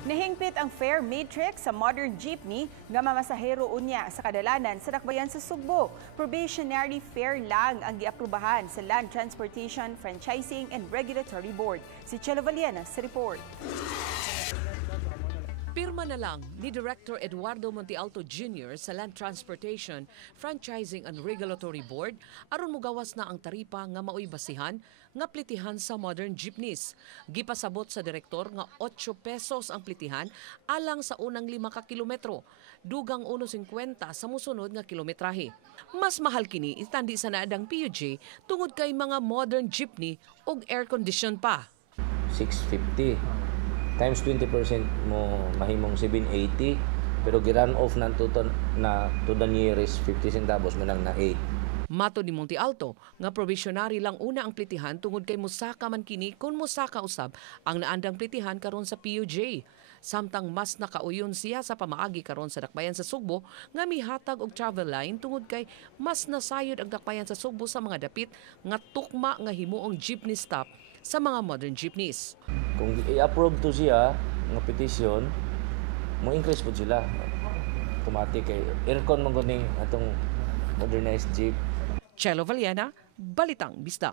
Nahingpit ang fare matrix sa modern jeepney nga mamasahero unya sa kadalanan sa dakbayan sa Sugbo. Probationary fare lang ang giaprubahan sa Land Transportation, Franchising and Regulatory Board. Si Chelo Valiana sa report. Pirma na lang ni Director Eduardo Montialto Jr. sa Land Transportation, Franchising and Regulatory Board aron mogawas na ang taripa nga maoy basihan nga plitehan sa modern jeepneys. Gipasabot sa direktor nga 8 pesos ang plitehan alang sa unang 5 ka kilometro, dugang 1.50 sa mosunod nga kilometrahe. Mas mahal kini itandi sa naadang PUJ tungod kay mga modern jeepney ug air condition pa. 650 times 20% mo mahimong 780, pero giran off na to the nearest 50 centavos mo lang na 8. Mato ni Montialto nga provisionary lang una ang plitihan tungod kay musaka man kini kung musaka usab ang naandang plitihan karon sa PUJ. Samtang mas nakauyon siya sa pamaagi karon sa dakbayan sa Sugbo nga mihatag og travel line tungod kay mas nasayod ang dakbayan sa Sugbo sa mga dapit nga tukma nga himuong jeepney stop sa mga modern jeepneys. Kung i-approve to siya nga petition, mo increase po sila. Automatic kay aircon man kuning atong modernized jeep. Chelo Valiana, Balitang Bisdak.